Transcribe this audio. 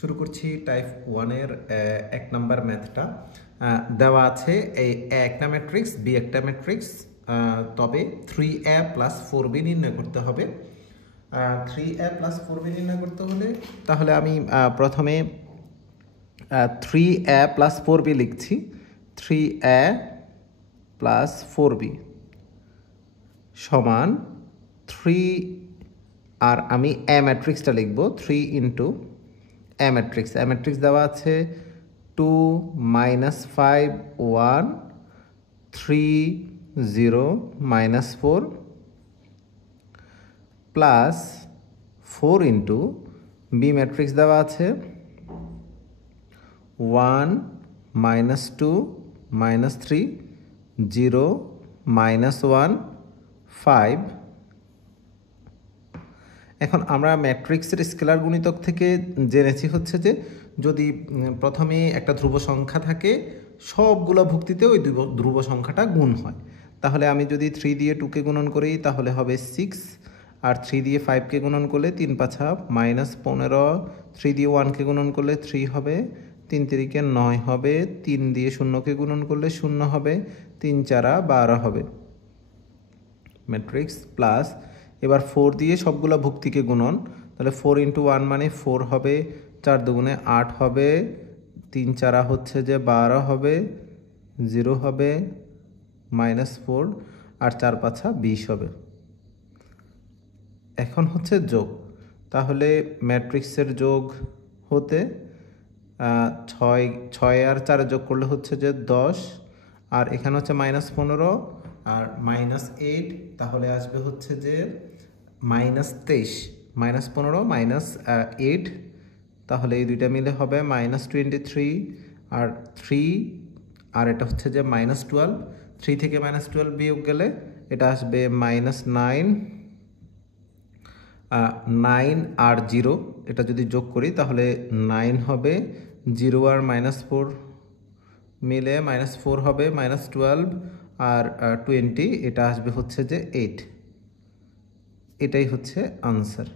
শুরু করছি টাইপ 1 এর 1 নাম্বার ম্যাথটা। দেওয়া আছে এই একটা ম্যাট্রিক্স বি একটা ম্যাট্রিক্স, তবে 3a প্লাস 4b নির্ণয় করতে হবে। 3a প্লাস 4b নির্ণয় করতে হলে তাহলে আমি প্রথমে 3a প্লাস 4b লিখছি। 3a প্লাস 4b সমান 3, আর আমি এ ম্যাট্রিক্সটা লিখব 3 ইন্টু এ ম্যাট্রিক্স। এ ম্যাট্রিক্স দেওয়া আছে 2 -5 1 3 0 -4 প্লাস 4 ইন্টু বি ম্যাট্রিক্স দেওয়া আছে 1 -2 -3 0 -1 5। এখন আমরা ম্যাট্রিক্সের স্কেলার গুণিতক থেকে জেনেছি হচ্ছে যে যদি প্রথমে একটা ধ্রুব সংখ্যা থাকে সবগুলো ভুক্তিতে ওই ধ্রুব সংখ্যাটা গুণ হয়। তাহলে আমি যদি 3 দিয়ে 2কে গুণন করি তাহলে হবে 6, আর 3 দিয়ে 5কে গুণন করলে 3 5 -15, 3 দিয়ে 1কে গুণন করলে 3 হবে, 3 3 9 হবে, 3 দিয়ে 0কে গুণন করলে 0 হবে, 3 4 12 হবে ম্যাট্রিক্স। প্লাস এবার 4 দিয়ে সবগুলো ভুক্তিকে গুণন, তাহলে 4 ইন্টু 1 মানে 4 হবে, 4 দুগুণে 8 হবে, 3 4 হচ্ছে যে 12 হবে, 0 হবে, -4, আর 4 5 20 হবে। এখন হচ্ছে যোগ, তাহলে ম্যাট্রিক্সের যোগ হতে 6 আর 4 যোগ করলে হচ্ছে যে 10, আর এখানে হচ্ছে -15 আর -8, তাহলে আসবে হচ্ছে যে -23, -15 -8, তাহলে এই দুইটা মিলে হবে -23, আর 3, আর এটা হচ্ছে যে -12, 3 থেকে -12 বিয়োগ গেলে এটা আসবে -9, 9 আর 0 এটা যদি যোগ করি তাহলে 9 হবে, 0 আর -4 মিলে -4 হবে, -12 আর 20, এটা আসবে হচ্ছে যে 8। এটাই হচ্ছে আনসার।